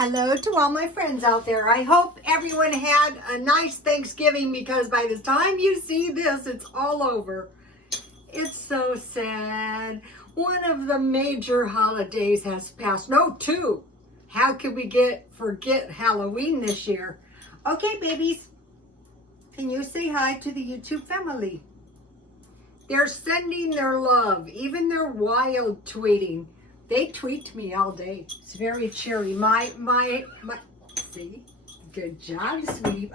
Hello to all my friends out there. I hope everyone had a nice Thanksgiving because by the time you see this, it's all over. It's so sad. One of the major holidays has passed. No, two. How could we forget Halloween this year? Okay, babies. Can you say hi to the YouTube family? They're sending their love, even their wild tweeting. They tweet me all day. It's very cheery. See? Good job, sweetie.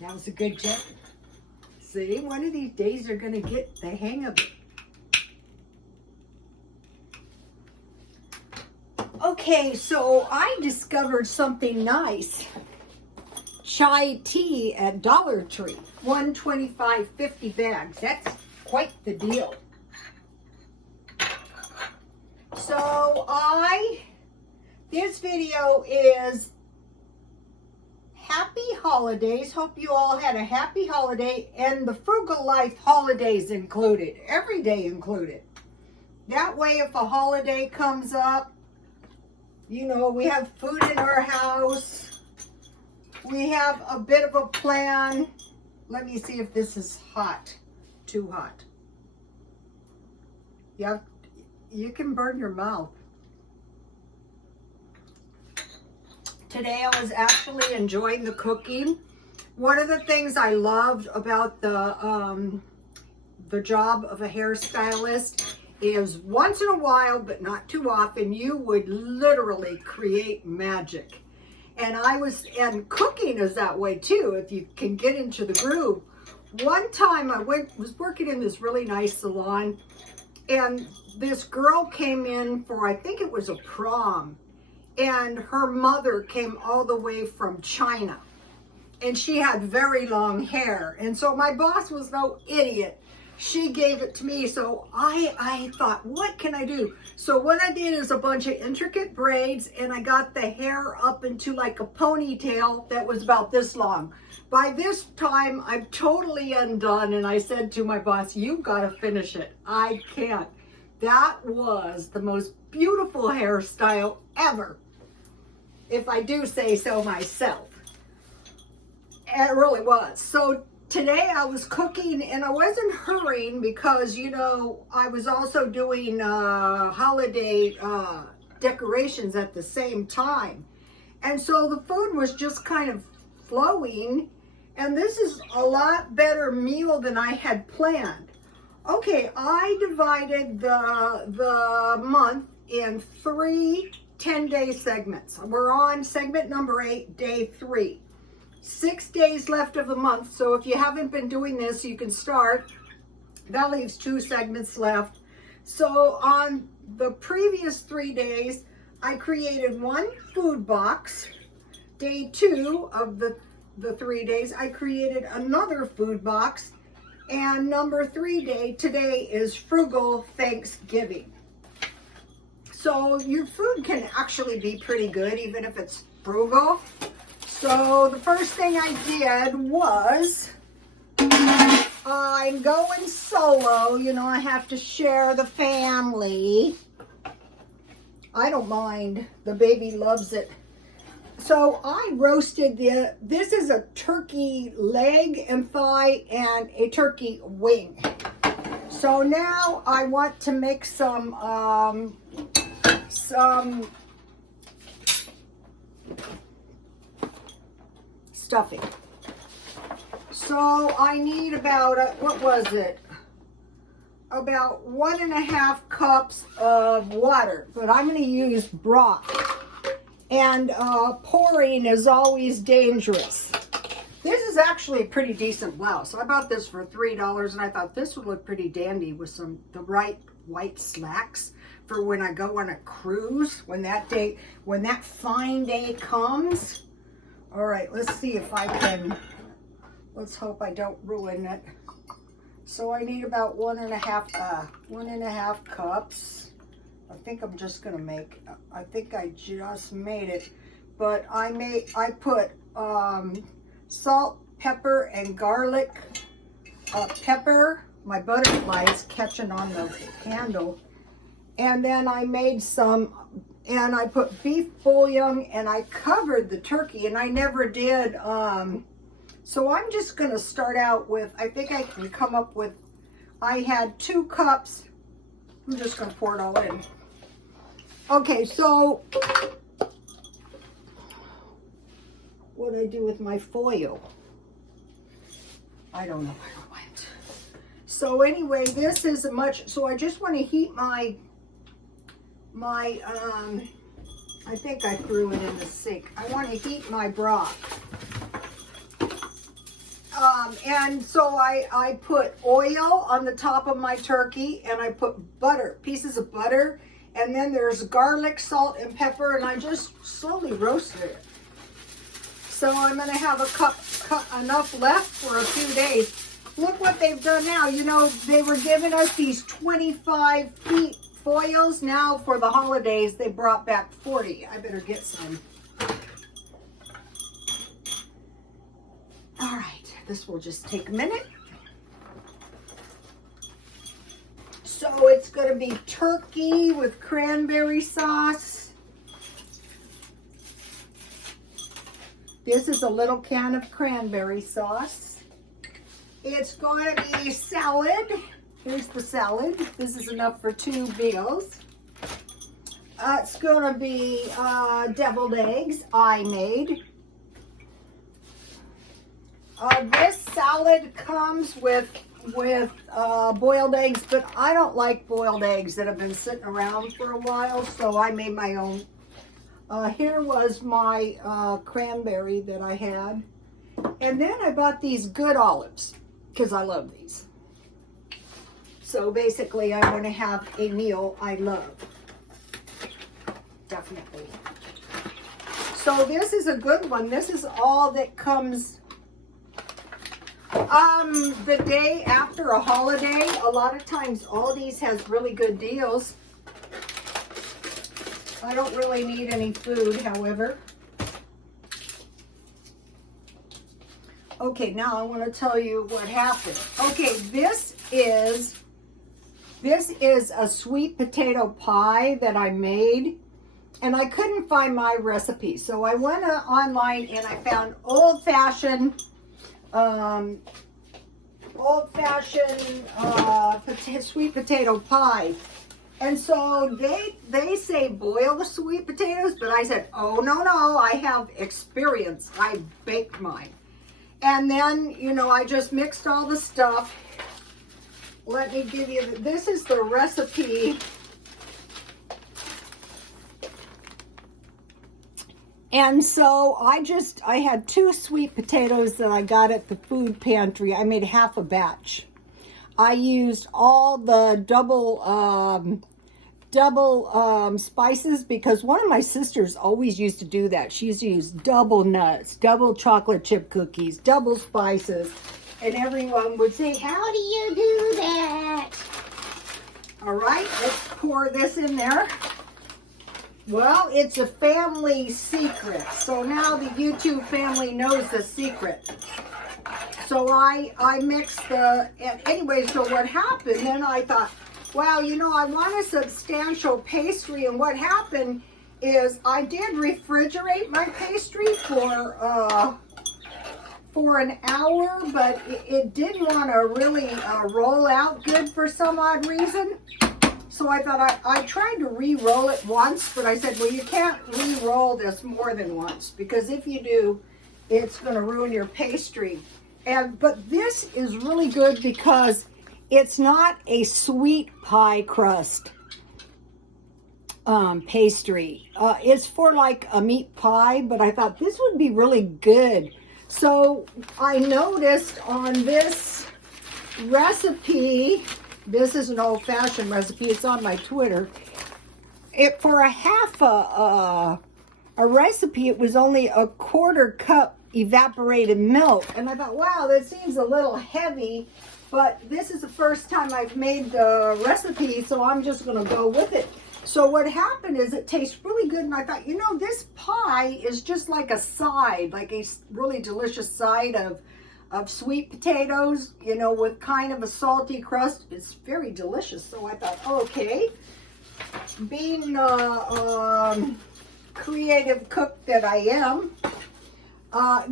That was a good job. See, one of these days they're going to get the hang of it. Okay, so I discovered something nice. Chai tea at Dollar Tree. $1.25, 50 bags. That's quite the deal. So this video is happy holidays. Hope you all had a happy holiday and the Frugal Life holidays included. Every day included. That way if a holiday comes up, you know, we have food in our house. We have a bit of a plan. Let me see if this is hot. Too hot. Yeah. You can burn your mouth. Today I was actually enjoying the cooking. One of the things I loved about the job of a hairstylist is once in a while, but not too often, you would literally create magic. And cooking is that way too, if you can get into the groove. One time I was working in this really nice salon, and this girl came in for, I think it was a prom, and her mother came all the way from China, and she had very long hair. And so my boss was no idiot. She gave it to me, so I thought, what can I do? So what I did is a bunch of intricate braids, and I got the hair up into like a ponytail that was about this long. By this time, I'm totally undone, and I said to my boss, you've got to finish it. I can't. That was the most beautiful hairstyle ever, if I do say so myself. It really was. So today I was cooking, and I wasn't hurrying because, you know, I was also doing holiday decorations at the same time. And so the food was just kind of flowing, and this is a lot better meal than I had planned. Okay, I divided the month in 3 10-day segments. We're on segment number 8, day 3. 6 days left of the month, so if you haven't been doing this, you can start. That leaves 2 segments left. So on the previous 3 days, I created 1 food box. Day 2 of the 3 days, I created another food box. And number 3 day today is Frugal Thanksgiving. So your food can actually be pretty good, even if it's frugal. So the first thing I did was, I'm going solo. You know, I have to share the family. I don't mind. The baby loves it. So I roasted this is a turkey leg and thigh and a turkey wing. So now I want to make some stuffing. So I need about, what was it? About 1.5 cups of water, but I'm going to use broth. And pouring is always dangerous. This is actually a pretty decent blouse. I bought this for $3, and I thought this would look pretty dandy with the right white slacks for when I go on a cruise, when that fine day comes. All right, let's see if I can, let's hope I don't ruin it. So I need about 1.5 cups. I think I'm just gonna I think I just made it, but I put salt, pepper, and garlic pepper. My butterfly is catching on the handle. And then I made some and I put beef bouillon, and I covered the turkey, and I never did. So I'm just going to start out with, I think I can come up with, I had 2 cups. I'm just going to pour it all in. Okay, so what did I do with my foil? I don't know where it went. So anyway, this is so I just want to heat my I think I threw it in the sink. I want to heat my broth. And so I put oil on the top of my turkey, and I put butter, pieces of butter, and then there's garlic, salt, and pepper, and I just slowly roasted it. So I'm going to have a cup enough left for a few days. Look what they've done now. You know, they were giving us these 25 feet foils. Now for the holidays, they brought back 40. I better get some. All right. This will just take a minute. So it's going to be turkey with cranberry sauce. This is a little can of cranberry sauce. It's going to be salad. Here's the salad. This is enough for 2 meals. It's going to be deviled eggs I made. This salad comes with boiled eggs, but I don't like boiled eggs that have been sitting around for a while, so I made my own. Here was my cranberry that I had. And then I bought these good olives, because I love these. So basically, I'm going to have a meal I love. Definitely. So this is a good one. This is all that comes the day after a holiday. A lot of times Aldi's has really good deals. I don't really need any food, however. Okay, now I want to tell you what happened. Okay, this is a sweet potato pie that I made, and I couldn't find my recipe. So I went online and I found old-fashioned sweet potato pie. And so they say boil the sweet potatoes, but I said, oh, no, I have experience. I baked mine. And then, you know, I just mixed all the stuff. Let me give you, this is the recipe. And so I had 2 sweet potatoes that I got at the food pantry. I made half a batch. I used all the double spices, because one of my sisters always used to do that. She used to use double nuts, double chocolate chip cookies, double spices, and everyone would say, how do you do that? All right, let's pour this in there. Well, it's a family secret, so now the YouTube family knows the secret. So I mixed anyway, so what happened, then I thought, wow, you know, I want a substantial pastry, and what happened is I did refrigerate my pastry for an hour, but it didn't want to really roll out good for some odd reason. So I thought I tried to re-roll it once, but I said, well, you can't re-roll this more than once, because if you do, it's going to ruin your pastry. But this is really good because it's not a sweet pie crust pastry. It's for like a meat pie, but I thought this would be really good. So I noticed on this recipe, this is an old-fashioned recipe, it's on my Twitter, for a half a recipe, it was only a 1/4 cup evaporated milk. And I thought, wow, that seems a little heavy, but this is the first time I've made the recipe, so I'm just going to go with it. So what happened is it tastes really good, and I thought, you know, this pie is just like a side, like a really delicious side of sweet potatoes, you know, with kind of a salty crust. It's very delicious. So I thought, okay. being creative cook that I am,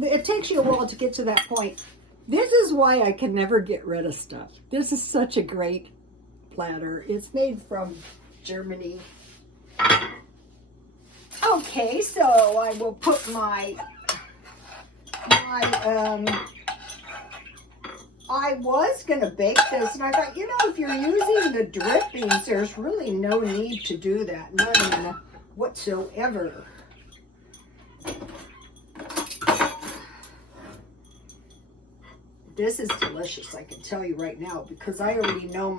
it takes you a while to get to that point. This is why I can never get rid of stuff. This is such a great platter. It's made from Germany. Okay, so I will put I was going to bake this, and I thought, you know, if you're using the drippings, there's really no need to do that. None whatsoever. This is delicious, I can tell you right now, because I already know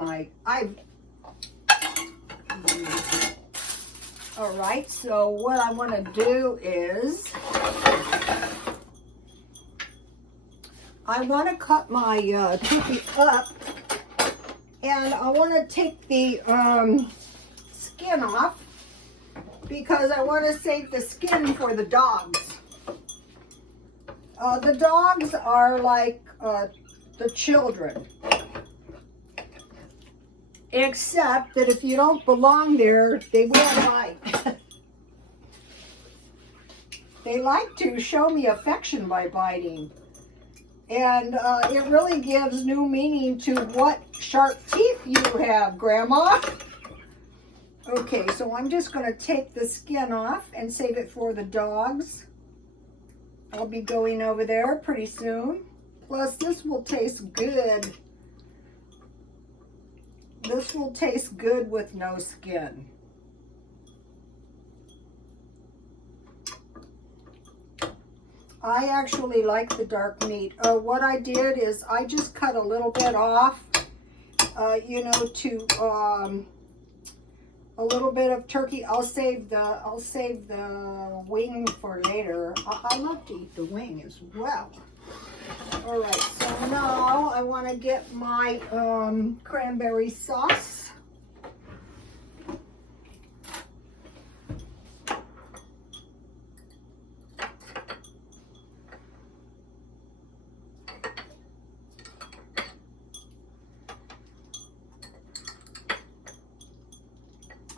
all right, so what I want to do is I want to cut my turkey up, and I want to take the skin off because I want to save the skin for the dogs. The dogs are like the children, except that if you don't belong there, they will bite. They like to show me affection by biting. And it really gives new meaning to what sharp teeth you have, Grandma. Okay, so I'm just going to take the skin off and save it for the dogs. I'll be going over there pretty soon. Plus, this will taste good. This will taste good with no skin. I actually like the dark meat. What I did is I just cut a little bit off, you know, to a little bit of turkey. I'll save the wing for later. I love to eat the wing as well. All right, so now I want to get my cranberry sauce.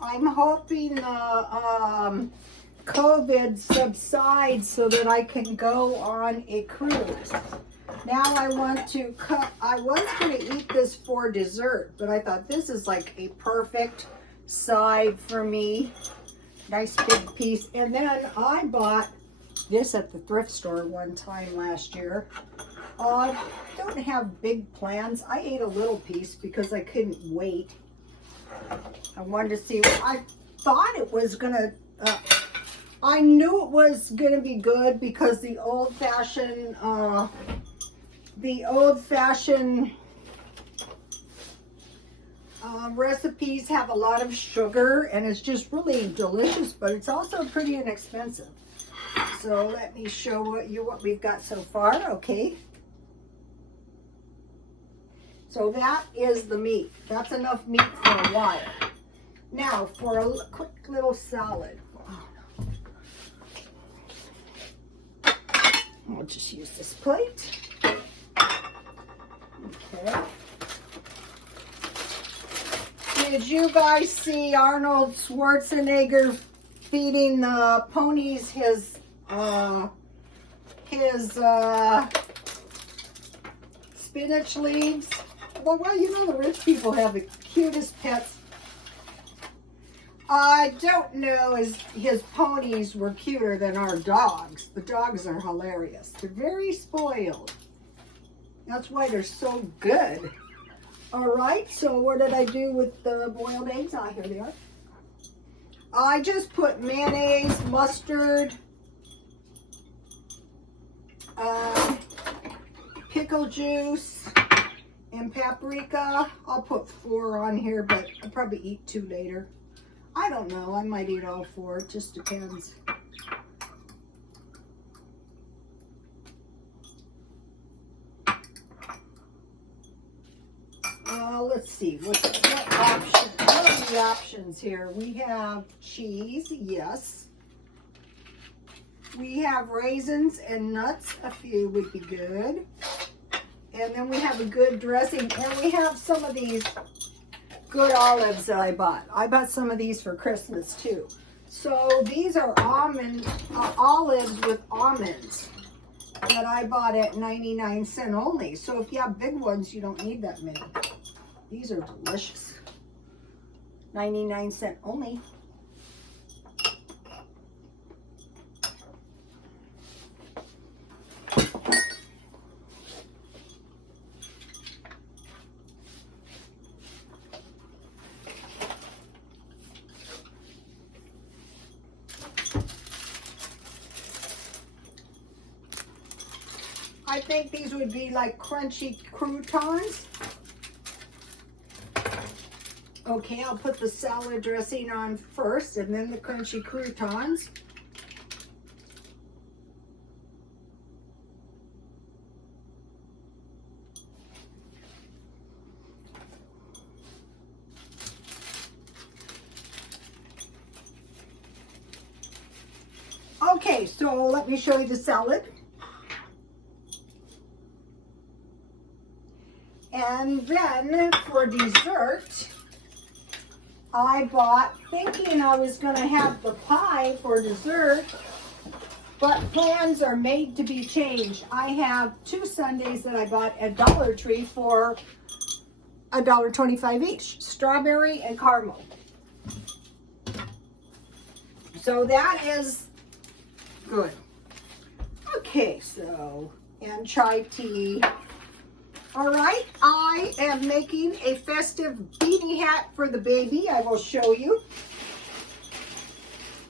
I'm hoping COVID subsides so that I can go on a cruise. Now I want to cut, I was going to eat this for dessert, but I thought this is like a perfect side for me. Nice big piece. And then I bought this at the thrift store one time last year. Don't have big plans. I ate a little piece because I couldn't wait. I wanted to see, I thought it was going to, I knew it was going to be good because the old-fashioned recipes have a lot of sugar, and it's just really delicious, but it's also pretty inexpensive. So let me show you what we've got so far. Okay. So that is the meat. That's enough meat for a while. Now for a quick little salad. I'll just use this plate. Okay. Did you guys see Arnold Schwarzenegger feeding the ponies his spinach leaves? Well, you know the rich people have the cutest pets. I don't know if his ponies were cuter than our dogs. The dogs are hilarious. They're very spoiled. That's why they're so good. All right, so what did I do with the boiled eggs? Ah, here they are. I just put mayonnaise, mustard, pickle juice, and paprika. I'll put 4 on here, but I'll probably eat 2 later. I don't know. I might eat all 4. It just depends. Let's see. What are the options here? We have cheese. Yes. We have raisins and nuts. A few would be good. And then we have a good dressing. And we have some of these good olives that I bought. I bought some of these for Christmas too. So these are olives with almonds that I bought at 99 cents only. So if you have big ones, you don't need that many. These are delicious. 99 cents only. I think these would be like crunchy croutons. Okay, I'll put the salad dressing on first and then the crunchy croutons. Okay, so let me show you the salad. And then for dessert, I bought, thinking I was going to have the pie for dessert, but plans are made to be changed. I have 2 sundaes that I bought at Dollar Tree for $1.25 each, strawberry and caramel. So that is good. Okay, so, and chai tea. All right, I am making a festive beanie hat for the baby. I will show you.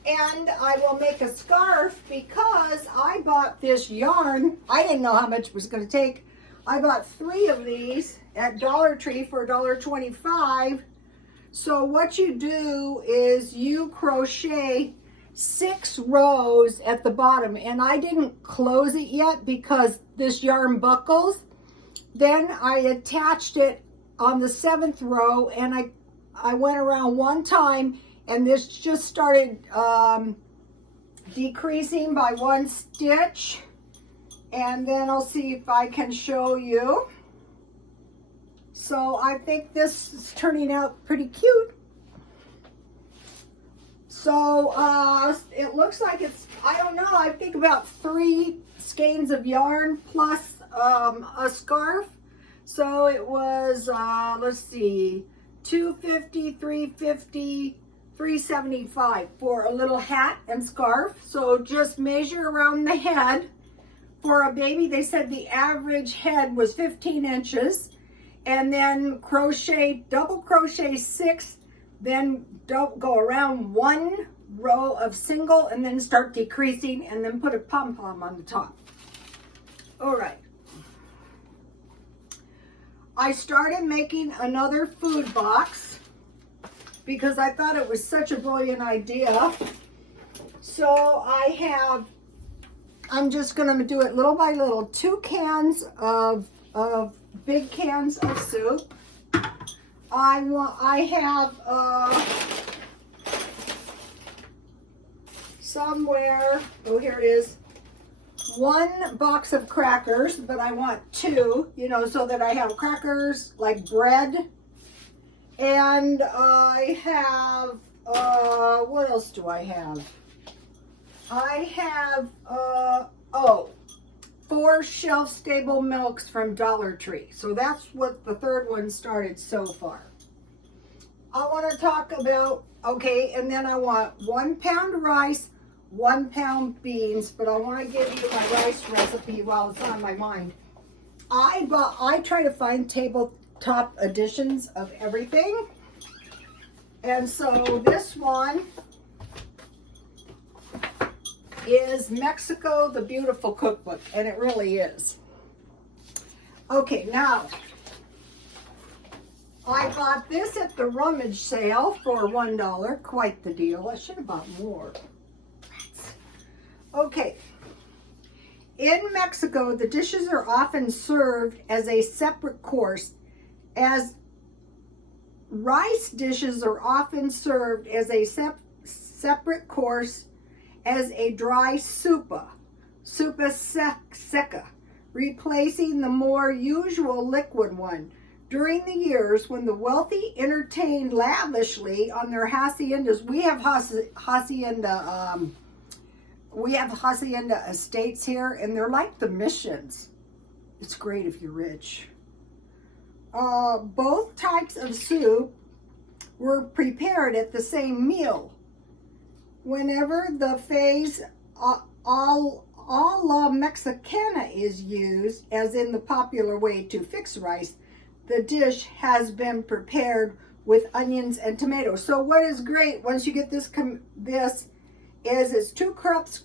And I will make a scarf because I bought this yarn. I didn't know how much it was going to take. I bought 3 of these at Dollar Tree for $1.25. So what you do is you crochet 6 rows at the bottom. And I didn't close it yet because this yarn buckles. Then I attached it on the 7th row and I went around one time and this just started decreasing by 1 stitch. And then I'll see if I can show you. So I think this is turning out pretty cute. So it looks like it's, I don't know, I think about 3 skeins of yarn plus a scarf. So it was, let's see, $2.50, $3.50, $3.75 for a little hat and scarf. So just measure around the head. For a baby, they said the average head was 15 inches. And then crochet, double crochet 6, then don't go around 1 row of single and then start decreasing and then put a pom-pom on the top. All right. I started making another food box because I thought it was such a brilliant idea. So I'm just going to do it little by little. 2 cans of big cans of soup. I have somewhere, oh here it is, 1 box of crackers, but I want 2, you know, so that I have crackers like bread. And I have, what else do I have? I have, 4 shelf-stable milks from Dollar Tree. So that's what the 3rd one started so far. I want to talk about, okay, and then I want 1 pound rice, 1 pound beans, but I want to give you my rice recipe while it's on my mind. I try to find tabletop editions of everything. And so this one is Mexico the Beautiful Cookbook, and it really is. Okay, now, I bought this at the rummage sale for $1, quite the deal. I should have bought more. Okay, in Mexico, the dishes are often served as a separate course, as rice dishes are often served as a separate course as a dry sopa seca, replacing the more usual liquid one. During the years when the wealthy entertained lavishly on their haciendas, we have hacienda estates here, and they're like the missions. It's great if you're rich. Both types of soup were prepared at the same meal. Whenever the phase a la Mexicana is used, as in the popular way to fix rice, the dish has been prepared with onions and tomatoes. So what is great once you get this is it's 2 cups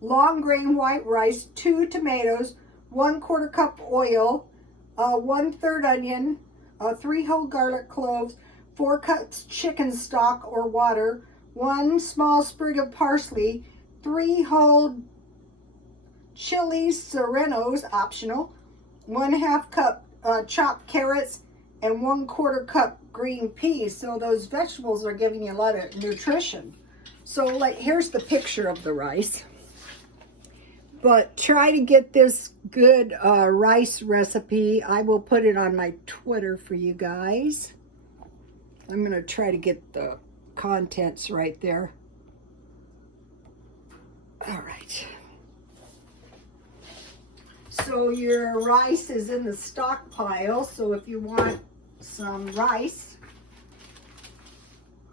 long grain white rice, 2 tomatoes, 1/4 cup oil, 1/3 onion, 3 whole garlic cloves, 4 cups chicken stock or water, 1 small sprig of parsley, 3 whole chilies serranos, optional, 1/2 cup chopped carrots, and 1/4 cup green peas. So those vegetables are giving you a lot of nutrition. So like, here's the picture of the rice. But try to get this good rice recipe. I will put it on my Twitter for you guys. I'm going to try to get the contents right there. All right. So your rice is in the stockpile. So if you want some rice.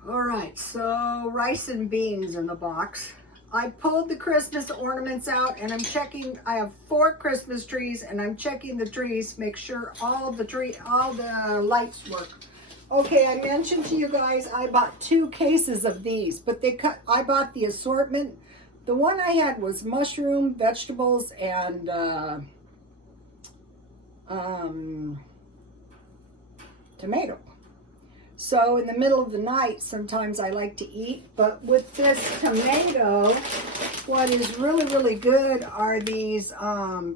All right, so rice and beans in the box. I pulled the Christmas ornaments out, and I'm checking. I have 4 Christmas trees, and I'm checking the trees, make sure all the lights work. Okay, I mentioned to you guys I bought 2 cases of these, but I bought the assortment. The one I had was mushroom, vegetables, and tomato. So in the middle of the night, sometimes I like to eat, but with this tomato, what is really, really good are these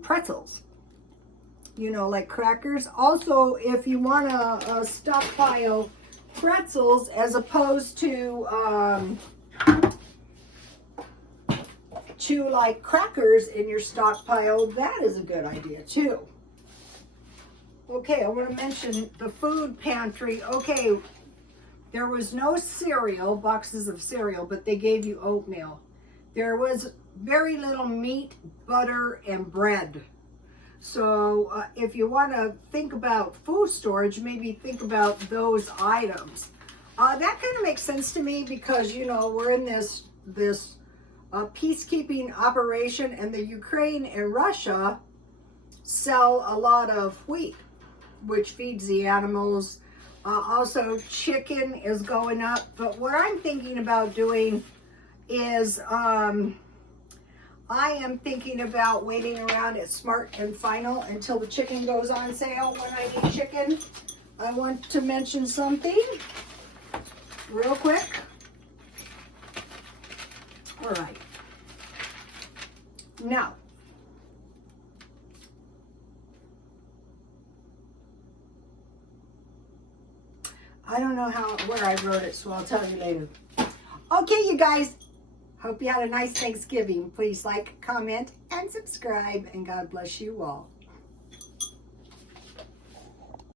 pretzels, you know, like crackers. Also, if you want to stockpile pretzels as opposed to like crackers in your stockpile, that is a good idea too. Okay, I want to mention the food pantry. Okay, there was no cereal, boxes of cereal, but they gave you oatmeal. There was very little meat, butter, and bread. So if you want to think about food storage, maybe think about those items. That kind of makes sense to me because, you know, we're in this peacekeeping operation, and the Ukraine and Russia sell a lot of wheat, which feeds the animals. Also, chicken is going up. But what I'm thinking about doing is I am thinking about waiting around at Smart and Final until the chicken goes on sale when I need chicken. I want to mention something real quick. All right. Now, I don't know where I wrote it, so I'll tell you later. Okay, you guys. Hope you had a nice Thanksgiving. Please like, comment, and subscribe, and God bless you all.